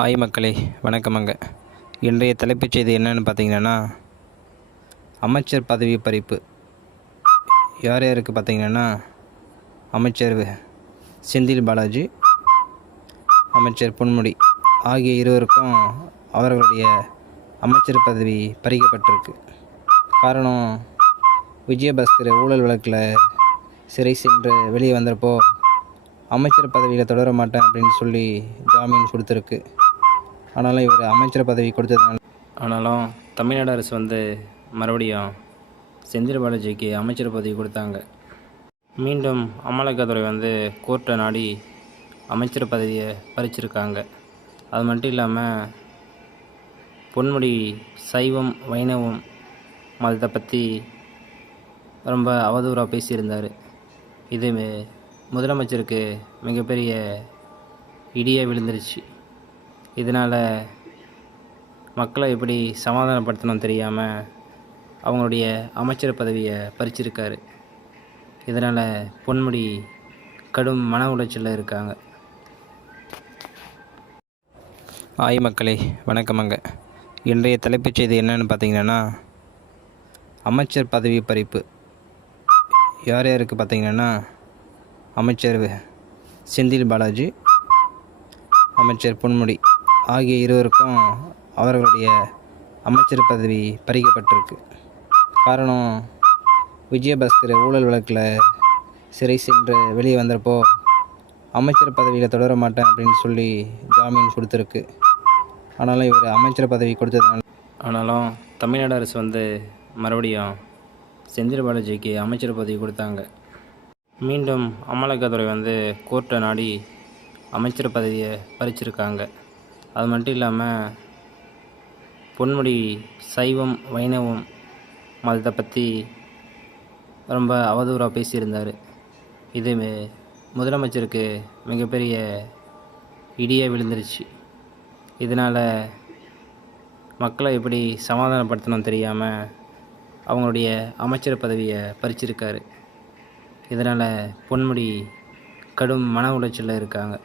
ஆய் மக்களே வணக்கமங்க இன்றைய தலைப்புச் செய்தி என்னன்னு பார்த்தீங்கன்னா அமைச்சர் பதவி பறிப்பு. யார் யாருக்கு பார்த்தீங்கன்னா அமைச்சர் செந்தில் பாலாஜி அமைச்சர் பொன்முடி ஆகிய இருவருக்கும் அவர்களுடைய அமைச்சர் பதவி பறிக்கப்பட்டிருக்கு. காரணம் விஜயபாஸ்கர் ஊழல் வழக்கில் சிறை சென்று வெளியே வந்தப்போ அமைச்சர் பதவியில் தொடர மாட்டேன் அப்படின்னு சொல்லி ஜாமீன் கொடுத்துருக்கு. ஆனாலும் இவர் அமைச்சர் பதவி கொடுத்ததுனால ஆனாலும் தமிழ்நாடு அரசு வந்து மறுபடியும் செந்தில் பாலாஜிக்கு அமைச்சர் பதவி கொடுத்தாங்க. மீண்டும் அமலாக்கத்துறை வந்து கோர்ட்டை நாடி அமைச்சர் பதவியை பறிச்சிருக்காங்க. அது மட்டும் இல்லாமல் பொன்முடி சைவம் வைணவம் மதத்தை பற்றி ரொம்ப அவதூறாக பேசியிருந்தார். இது முதலமைச்சருக்கு மிகப்பெரிய இடியே விழுந்துருச்சு. இதனால் மக்களை எப்படி சமாதானப்படுத்தணும் தெரியாமல் அவங்களுடைய அமைச்சர் பதவியை பறிச்சிருக்காரு. இதனால் பொன்முடி கடும் மன உளைச்சலில் இருக்காங்க. ஆய் மக்களே வணக்கமங்க இன்றைய தலைப்புச் செய்தி என்னன்னு பார்த்தீங்கன்னா அமைச்சர் பதவி பறிப்பு. யார் யாருக்கு பார்த்தீங்கன்னா அமைச்சர் செந்தில் பாலாஜி அமைச்சர் பொன்முடி ஆகிய இருவருக்கும் அவர்களுடைய அமைச்சர் பதவி பறிக்கப்பட்டிருக்கு. காரணம் விஜயபாஸ்கர் ஊழல் வழக்கில் சிறை சென்று வெளியே வந்தப்போ அமைச்சர் பதவியில் தொடர மாட்டேன் அப்படின்னு சொல்லி ஜாமீன் கொடுத்துருக்கு. ஆனாலும் இவர் அமைச்சர் பதவி கொடுத்ததுனால ஆனாலும் தமிழ்நாடு அரசு வந்து மறுபடியும் செந்தில் பாலாஜிக்கு அமைச்சர் பதவி கொடுத்தாங்க. மீண்டும் அமலாக்கத்துறை வந்து கோர்ட்டை நாடி அமைச்சர் பதவியை பறிச்சிருக்காங்க. அது மட்டும் இல்லாமல் பொன்முடி சைவம் வைணவம் மதத்தை பற்றி ரொம்ப அவதூறாக பேசியிருந்தார். இது முதலமைச்சருக்கு மிகப்பெரிய இடியே விழுந்துருச்சு. இதனால் மக்களை எப்படி சமாதானப்படுத்தணும் தெரியாமல் அவங்களுடைய அமைச்சர் பதவியை பறிச்சிருக்காரு. இதனால் பொன்முடி கடும் மன உளைச்சலில் இருக்காங்க.